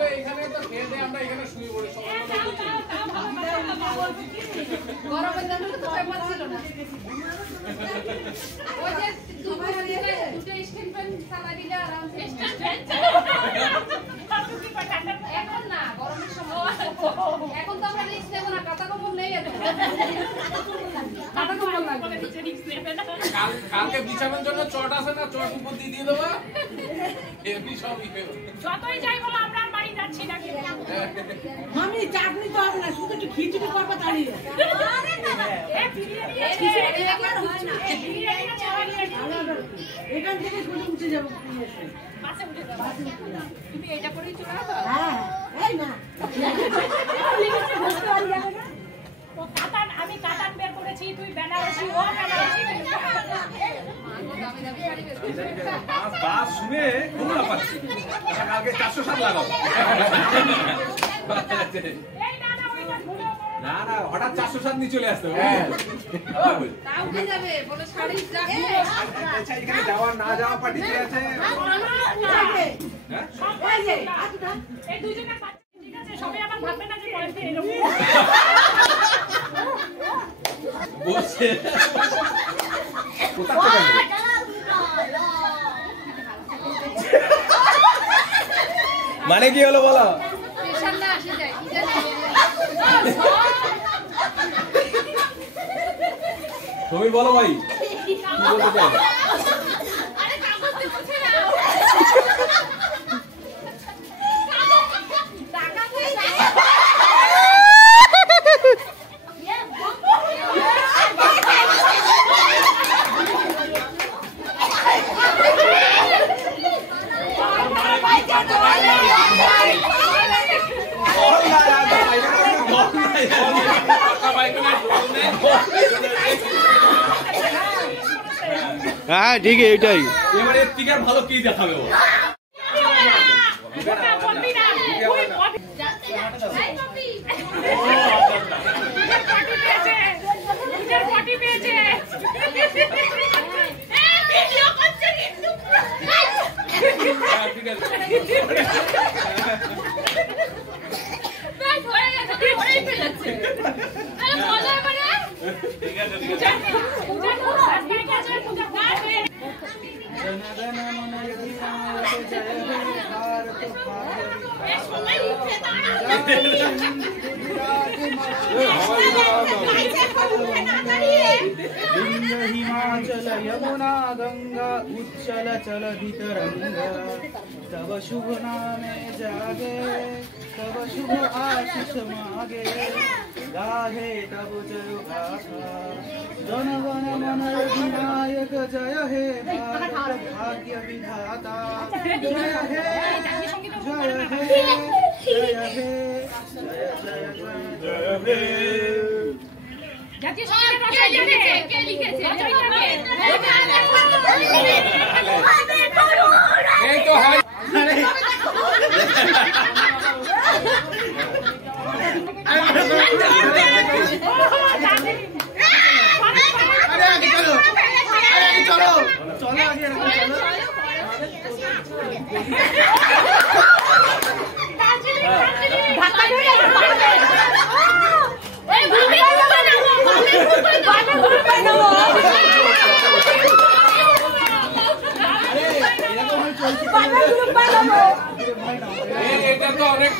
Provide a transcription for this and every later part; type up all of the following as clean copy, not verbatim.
আসলে এখানে তো খেয়ে দিয়ে আমরা এখানে শুয়ে পড়ি সবাই গরমের জন্য তো ব্যাপার ছিল না ওই যে দুটো স্ট্যান্ড ফ্যান চালা দিলে আরাম সে স্ট্যান্ড ফ্যান এখন না গরমের সময় এখন তো আমরা রিস্ক নেব না কাটা কম্বল নেই এত কাটা কম্বল লাগবে রিস্ক নেবে না কালকে বিছানার জন্য চট আছে না চট উপর দিয়ে দেবো এমনি সবই যতই যাই বলো আমরা বাড়ি যাচ্ছি না মামি চাটনি তো হবে না শুধু একটু খিচুড়ি করবে তাড়ি এখান থেকে শুধু উঠে যাবো তুমি এটা করেই চলে আসো হ্যাঁ এই না আমি কাতান বের করেছি তুই বেনারসি ও বেনারসি বাস শুনে খুলনা পাচ্ছি কালকে 407 লাগাবো না না হঠাৎ 407 নিয়ে চলে আসতে তাও কি যাবে বলো শাড়ি যাবে আচ্ছা এখানে যাওয়া না যাওয়া পার্টি কি আছে এই দুইজনের ঠিক আছে সবাই আবার ভাববে না যে পয়েন্টে এরকম বসে কোথা থেকে মানে কি হলো বলো প্রেশার না আসে যায় কি জানি তুমি বলো ভাই কি বলতে চাও আরে কাগজ দিচ্ছে না টাকা হয়ে যায় হ্যাঁ ঠিক এটাই এবারে টিকার ভালো কি দেখাবে ও हिमाचल यमुना गंगा उच्चल चलधि तरंगा तब शुभ नामे जागे तब शुभ आशीष मागे गाहे तब जय गाथा जन गण मन अधिनायक जय हे भारत भाग्य विधाता जय हे जय हे जय हे जय जय जय हे জাতীয় সঙ্গীতের রচনা লিখেছে কে লিখেছে এই তো হয় चलो चलो आगे चलो এটা তো অনেক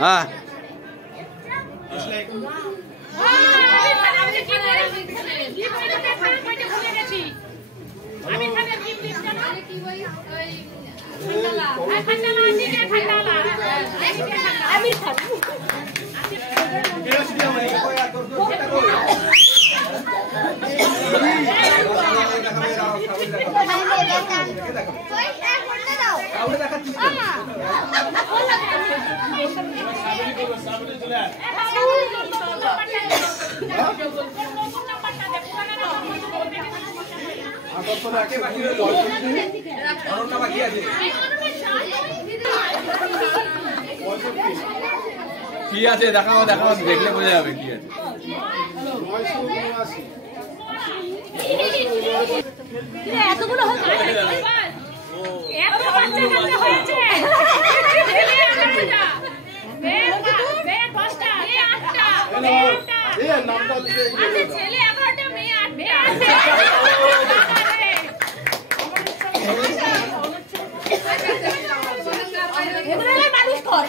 हाँ বাকি আছে কি আছে দেখাও দেখাও, দেখলে বোঝা যাবে কি আছে। এতগুলো হয়েছে এত বাচ্চা কাছে হয়েছে ছেলে 11টা মেয়ে 8টা মানুষ কর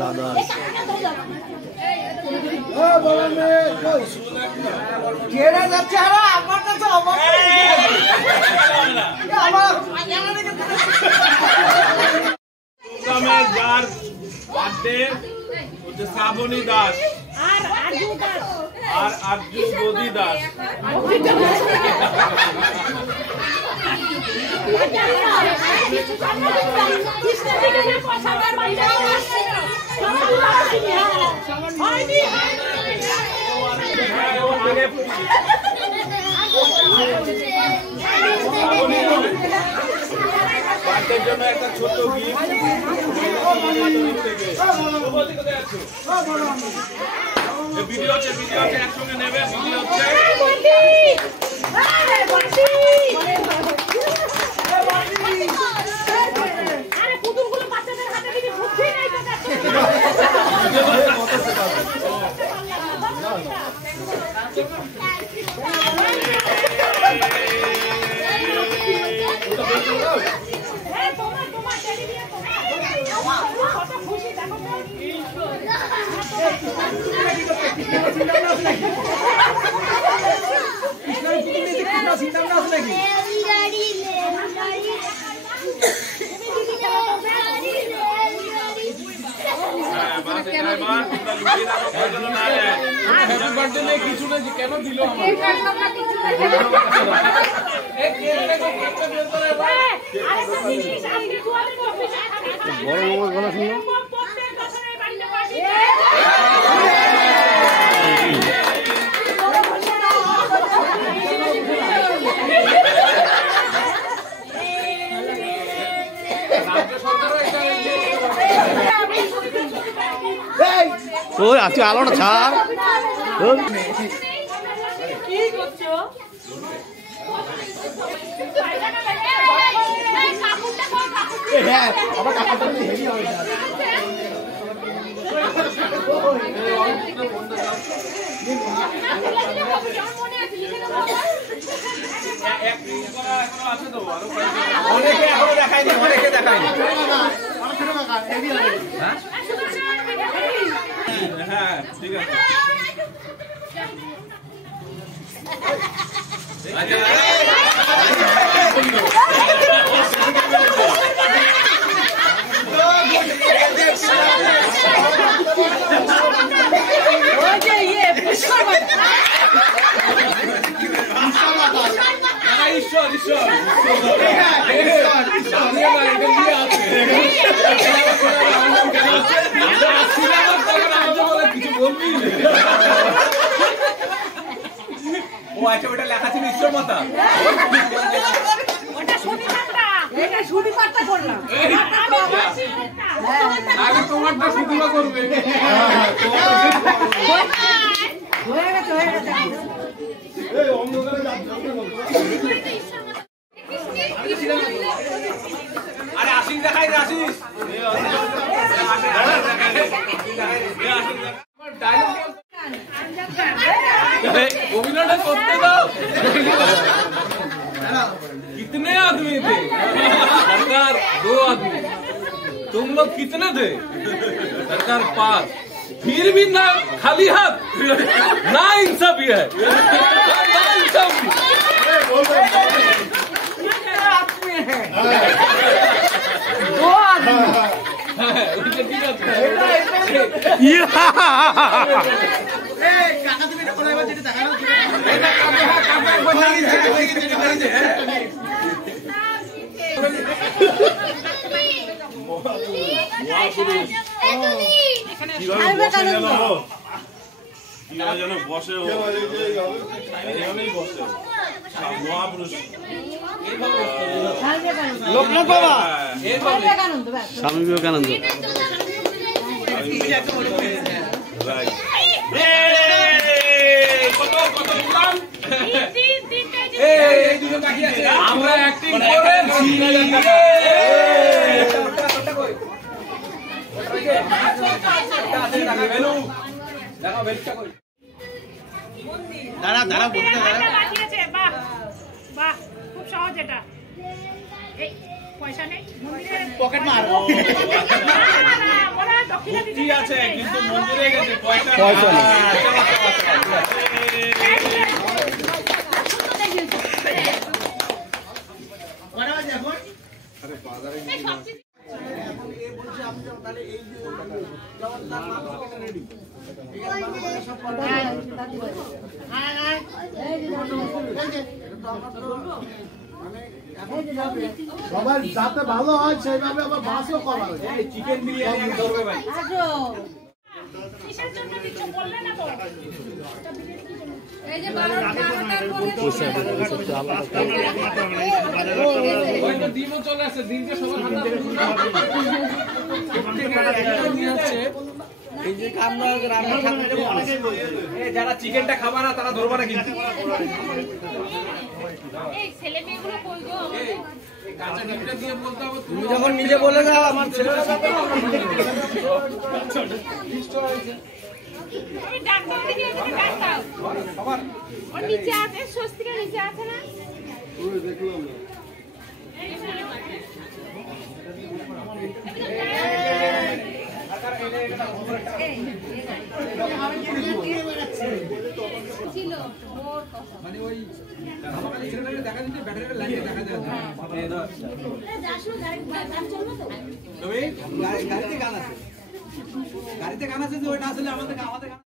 দাদা শ্রাবণী দাস আর আর্জুন বদি দাস। বার্থডের জন্য একটা ছোট গিফট ভিডিও হচ্ছে একসঙ্গে নেবে। ভিডিও হচ্ছে কিছু না কেন দিল বড় মামার গলা শুনলাম। ওই আজকে আলোটা ছাড়। কি করছো? হ্যাঁ আবার কাকাটা হেভি হবে। অনেকে এখনো দেখায়নি, অনেকে দেখায়নি। হ্যাঁ ঠিক আছে। ঈশ্বর ঈশ্বর কিছু বলবি? ও আচ্ছা, ওটা লেখা ছিল ঈশ্বর মাতা। আগে তোমারটা শুধুমা করবে। আরে আশিস দেখাই রে, আশিস অভিনয়টা করতে দাও। कितने आदमी थे? सरकार 2 आदमी, तुम लोग कितने थे? सरकार 5, फिर भी ना खाली हाथ, ना इंसाफी है, ना इंसाफी। যেন বসে এখানেই বসে মহাপুরুষ লোকনাথ বাবা বিবেকানন্দ ব্যাস। স্বামী বিবেকানন্দ আমরা অ্যাক্টিং করেছি দাঁড়া দাঁড়া বলতে দাঁড়া বাঁচিয়েছে, বাহ বাহ, খুব সহজ এটা। এই পয়সা নেই মন্দিরে পকেট মার না, না, ওরা দক্ষিণা দিতে ঠিক আছে কিন্তু মন্দিরে গেছে পয়সা পয়সা নেই। সবার যাতে ভালো হয় সেইভাবে আবার বাসও করা হয়। চিকেন বিরিয়ানি ধরবে ভাই আসো। কিসের জন্য কিছু বললে না তো? এই যে 12টার পরে হয়তো দিনও চলে আসছে দিনকে সবার হাতে এই যে আমরা রান্না ঠাকুর যারা চিকেনটা খাবা না তারা ধরবা না কিন্তু এই ছেলে মেয়েগুলো কই গো আমাদের? কাঁচা ডিমটা দিয়ে বলতে হবে তুমি যখন নিজে বলে যাও আমার ছেলেটা এই ডাক্তার দিকে এখানে ডাক্তার ওর নিচে আছে, স্বস্তিকা নিচে আছে না? ছিল ওর কথা। মানে ওই আমাদের ছেলেটাকে দেখা দিতে ব্যাটারিটা লাগিয়ে দেখা যায় না গাড়িতে গান আছে যে ওইটা আসলে আমাদের